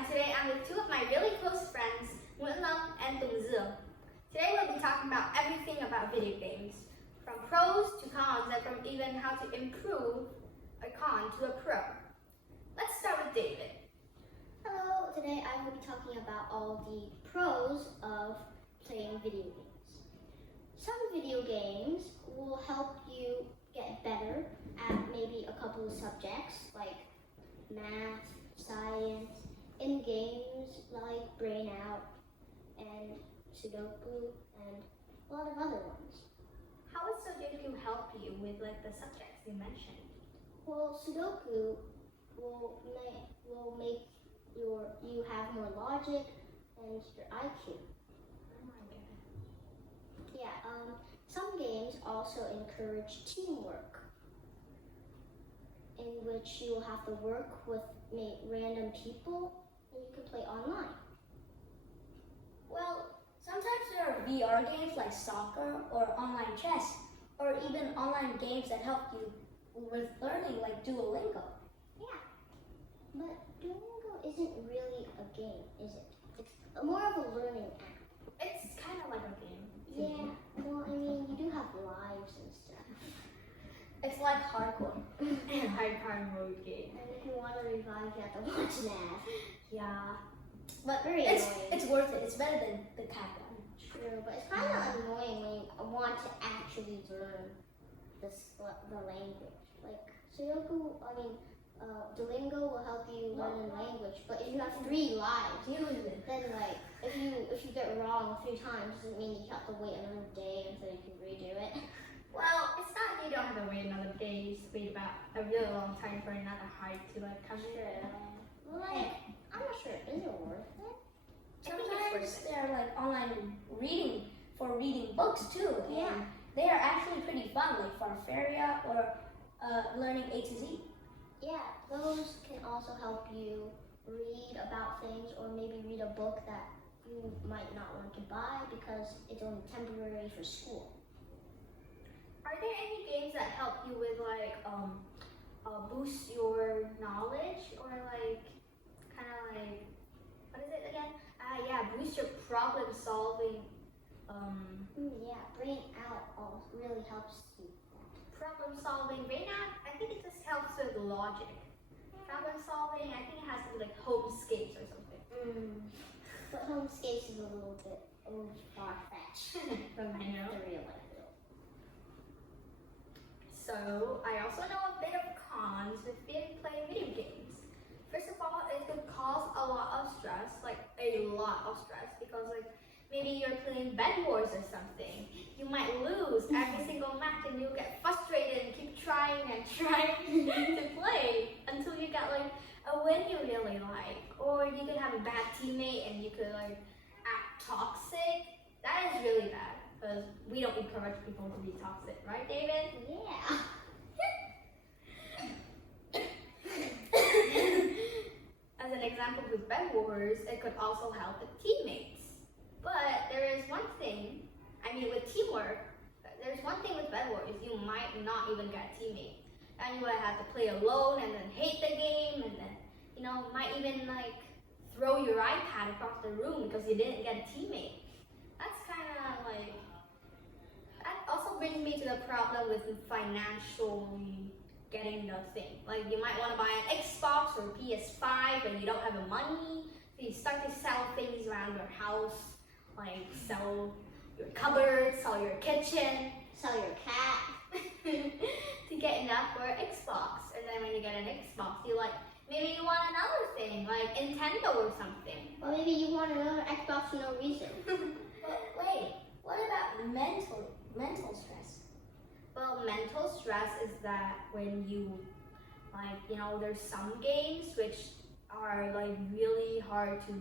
and today I'm with two of my really close friends, Nguyễn and Tùng. Today we'll be talking about everything about video games, from pros to cons, and from even how to improve a con to a pro. Let's start with David. Hello, today I will be talking about all the pros of playing video games. Some video games will help you get better at maybe a couple of subjects like math, science, in games like Brain Out and Sudoku and a lot of other ones. How would Sudoku help you with the subjects you mentioned? Well, Sudoku will make you have more logic and your IQ. Oh my god. Yeah, some games also encourage teamwork, in which you will have to work with random people and you can play online. Well, sometimes there are VR games like soccer or online chess, or even online games that help you with learning like Duolingo. Yeah, but Duolingo isn't really a game, is it? It's more of a learning app. It's kind of like a game. Yeah, well, I mean, you do have lives and stuff. It's like hardcore. Hard mode game. And if you want to revive, you have to watch an ad. Yeah, but Very it's annoying. worth it. It's better than the cat one. True, but it's kind of annoying when you want to actually learn the language. Like Sudoku, Duolingo will help you learn a language, but if you have 3 lives, then if you get it wrong 3 times, doesn't mean you have to wait another day until you can redo it. Well, it's not that you don't have to wait another day. You just wait about a really long time for another hike to come in. I'm not sure. Is it worth it? Sometimes there are online reading for reading books too. Yeah. And they are actually pretty fun, like Farfaria or learning A to Z. Yeah, those can also help you read about things, or maybe read a book that you might not want to buy because it's only temporary for school. Are there any games that help you with boost your knowledge, or what is it again? Boost your problem solving. Yeah, Brain Out really helps you. Problem solving. Right now, I think it just helps with logic. Problem solving, I think it has to be like homescapes or something. But Homescapes is a little bit far-fetched from I know. the real life world. So, I also know a bit of cons with playing video games. First of all, it could cause a lot of stress, because maybe you're playing Bed Wars or something. You might lose every single match and you'll get frustrated and keep trying to play until you get a win you really like. Or you could have a bad teammate and you could act toxic. That is really bad, because we don't encourage people to be toxic, right, David? Yeah. As an example with Bed Wars, it could also help with teammates. But there is one thing, with teamwork, there's one thing with Bed Wars, you might not even get a teammate. And you might have to play alone and then hate the game, and then, might even throw your iPad across the room because you didn't get a teammate. That's that also brings me to the problem with financially getting the thing. You might want to buy an Xbox or PS5 and you don't have the money, so you start to sell things around your house, sell your cupboard, sell your kitchen, Sell your cat. to get enough for an Xbox. And then when you get an Xbox, maybe you want another thing, like Nintendo or something. Or maybe you want another Xbox for no reason. But wait, what about mental stress? Well, mental stress is that when you, there's some games which are really hard to,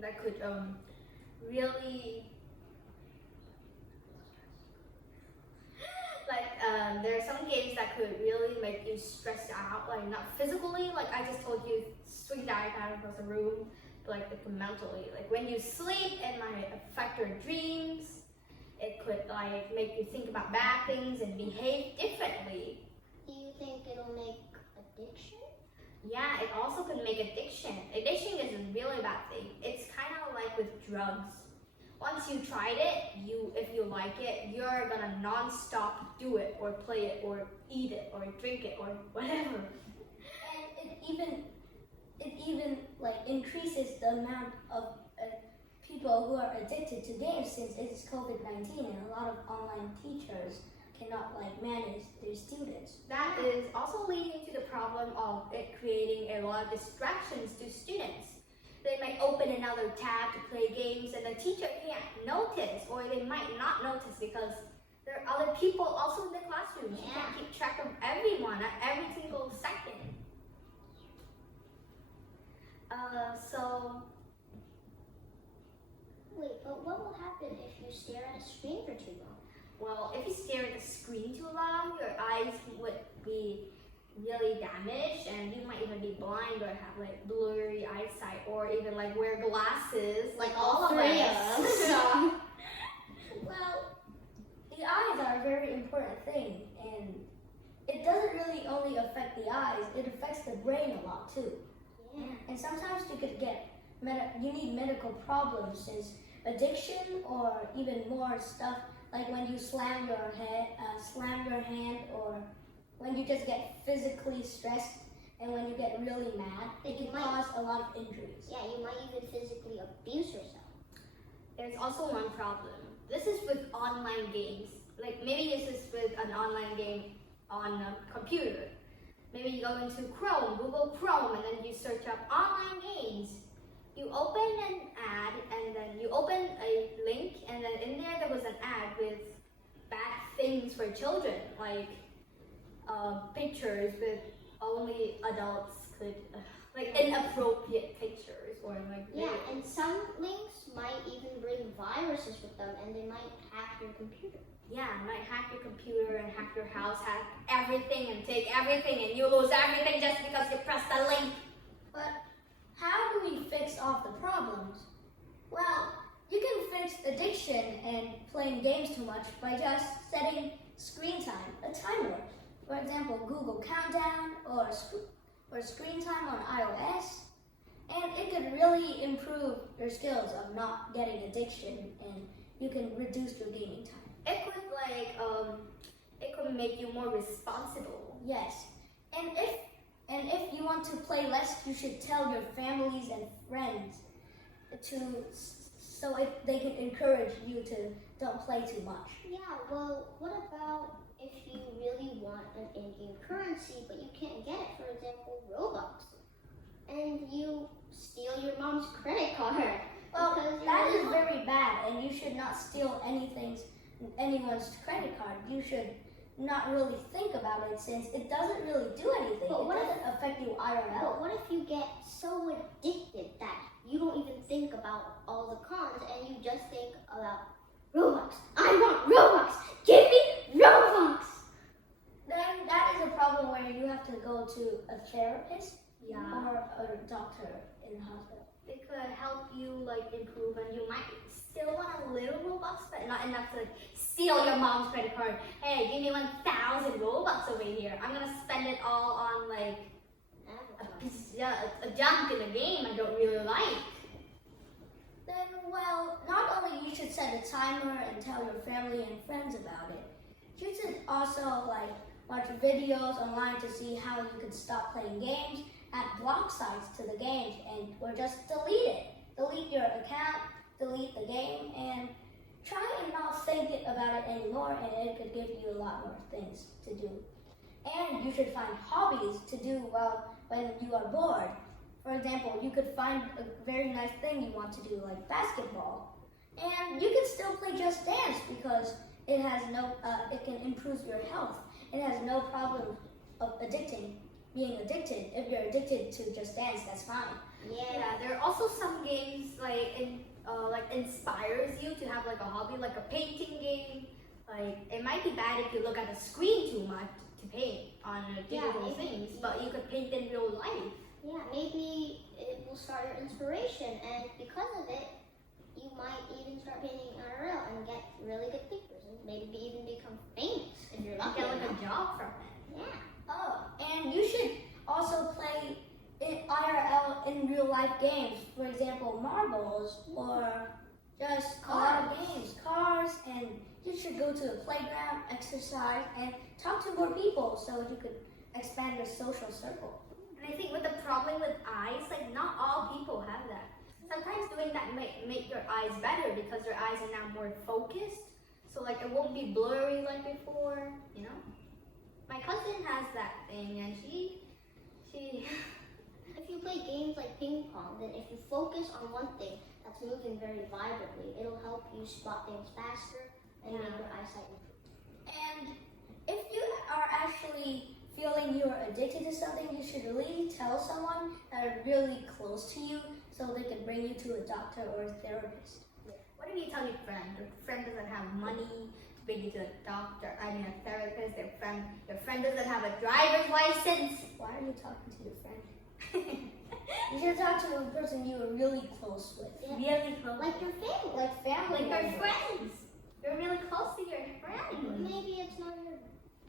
that could really, there are some games that could really make you stressed out, not physically, I just told you, swing the iPad across the room, but mentally. When you sleep, it might affect your dreams. It could make you think about bad things and behave differently. Do you think it'll make addiction? Yeah, it also could make addiction. Addiction is a really bad thing. It's kind of like with drugs. Once you tried it, if you like it, you're gonna non-stop do it or play it or eat it or drink it or whatever. And it even like increases the amount of people who are addicted to games, since it's COVID-19 and a lot of online teachers cannot like manage their students. That is also leading to the problem of it creating a lot of distractions to students. They might open another tab to play games and the teacher can't notice, or they might not notice because there are other people also in the classroom. You can't keep track of everyone at every single second. Wait, but what will happen if you stare at a screen for too long? Well, if you stare at the screen too long, your eyes would be really damaged and you might even be blind or have like blurry eyesight or even like wear glasses like all of us. Well, the eyes are a very important thing, and it doesn't really only affect the eyes, it affects the brain a lot too. Yeah. And sometimes you could get you need medical problems, since addiction or even more stuff like when you slam your hand, or when you just get physically stressed and when you get really mad, it can cause a lot of injuries. Yeah, you might even physically abuse yourself. There's also one problem. This is with online games. Like maybe this is with an online game on a computer. Maybe you go into Chrome, Google Chrome, and then you search up online games. You open an ad, and then you open a link, and then in there was an ad with bad things for children, like pictures with only adults could, like inappropriate pictures or like Yeah, videos. and some links might even bring viruses with them, and they might hack your computer. Yeah, it might hack your computer and hack your house, hack everything and take everything, and you lose everything just because you pressed a link. But how do we fix off the problems? Well, you can fix addiction and playing games too much by just setting screen time, a timer. For example, Google Countdown or screen time on iOS. And it could really improve your skills of not getting addiction, and you can reduce your gaming time. It could make you more responsible. Yes. And if you want to play less, you should tell your families and friends so they can encourage you to don't play too much. Yeah, well, what about if you really want an in-game currency, but you can't get it, for example, Robux, and you steal your mom's credit card? Well, because that is very bad, and you should not steal anyone's credit card. You should not really think about it, since it doesn't really do anything. But what it doesn't affect you IRL. But what if you get so addicted that you don't even think about all the cons and you just think about Robux? I want Robux! Give me Robux! Then that is a problem where you have to go to a therapist Yeah. or a doctor in the hospital. It could help you improve, and you might still want a little Robux, but not enough to steal your mom's credit card. Hey, give me 1,000 Robux over here. I'm gonna spend it all on a junk in the game I don't really like. Then, well, not only you should set a timer and tell your family and friends about it, you should also watch videos online to see how you can stop playing games, add block sites to the games, or just delete it. Delete your account, delete the game, and try and not think about it anymore, and it could give you a lot more things to do. And you should find hobbies to do when you are bored. For example, you could find a very nice thing you want to do, like basketball. And you can still play Just Dance because it can improve your health. It has no problem of being addicted. If you're addicted to Just Dance, that's fine. Yeah, there are also some games inspires you to have a hobby, like a painting game. It might be bad if you look at the screen too much to paint on digital things, but you could paint in real life. Yeah, maybe it will start your inspiration, and because of it, you might even start painting IRL and get really good pictures, and maybe even become famous if you're lucky Get enough. a job from it. Yeah. Oh, and you should also play in IRL in real life games. For example, marbles or just a lot of games, cars, and you should go to the playground, exercise, and talk to more people so you could expand your social circle. And I think with the problem with eyes, like not all people have that. Sometimes doing that might make your eyes better because your eyes are now more focused. So like it won't be blurry like before, you know? My cousin has that thing and she If you play games like ping pong, then if you focus on one thing that's moving very vibrantly, it'll help you spot things faster and make your eyesight improve. And if you are actually feeling you're addicted to something, you should really tell someone that are really close to you so they can bring you to a doctor or a therapist. What if you tell your friend doesn't have money to bring you to a doctor, a therapist, your friend doesn't have a driver's license? Why are you talking to your friend? You should talk to a person you are really close with. Yeah. Really close. Like your family. Like family. Like your friends. You're really close to your friends. Maybe it's not your,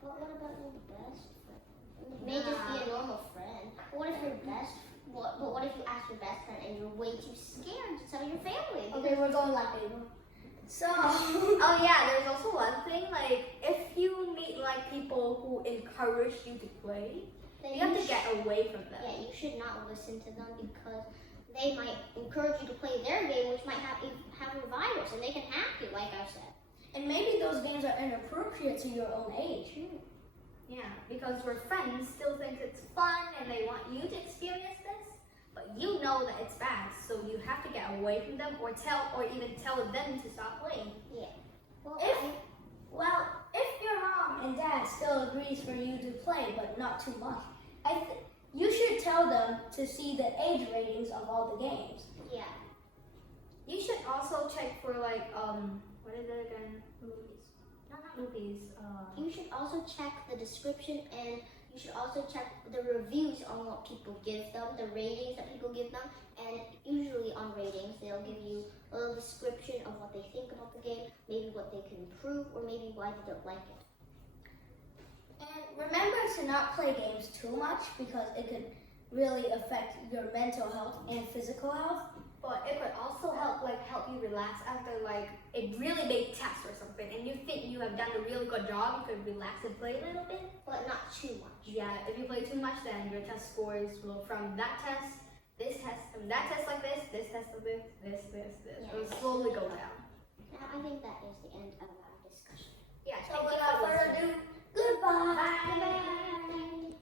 but what about your best friend? It may just be a normal friend. But what if your best, but what if you ask your best friend and you're way too scared to tell your family? Okay, we're going like paper. So, oh yeah, there's also one thing, like if you meet like people who encourage you to play, Then you have to get away from them. Yeah, you should not listen to them because they might encourage you to play their game, which might have a virus, and they can hack you, like I said. and maybe those games are inappropriate to your own age. Yeah, because your friends still think it's fun and they want you to experience this, but you know that it's bad, so you have to get away from them or even tell them to stop playing. Yeah. Well, if your mom and dad still agrees for you to play, but not too much, you should tell them to see the age ratings of all the games. Yeah. You should also check for like what is it again? Movies. No, not movies. You should also check the description, and you should also check the reviews on what people give them, the ratings that people give them, and usually on ratings they'll give you a little description of what they think about the game, maybe what they can improve, or maybe why they don't like it. And remember to not play games too much because it could really affect your mental health and physical health. But it could also help you relax after like a really big test or something, and you think you have done a really good job. You could relax and play a little bit, But not too much. Yeah, if you play too much, then your test scores will from that test, this test, from that test like this test like this. Yeah. It will slowly go down. Now I think that is the end of our discussion. Yeah. So thank you without for further listening. ado, goodbye. Bye.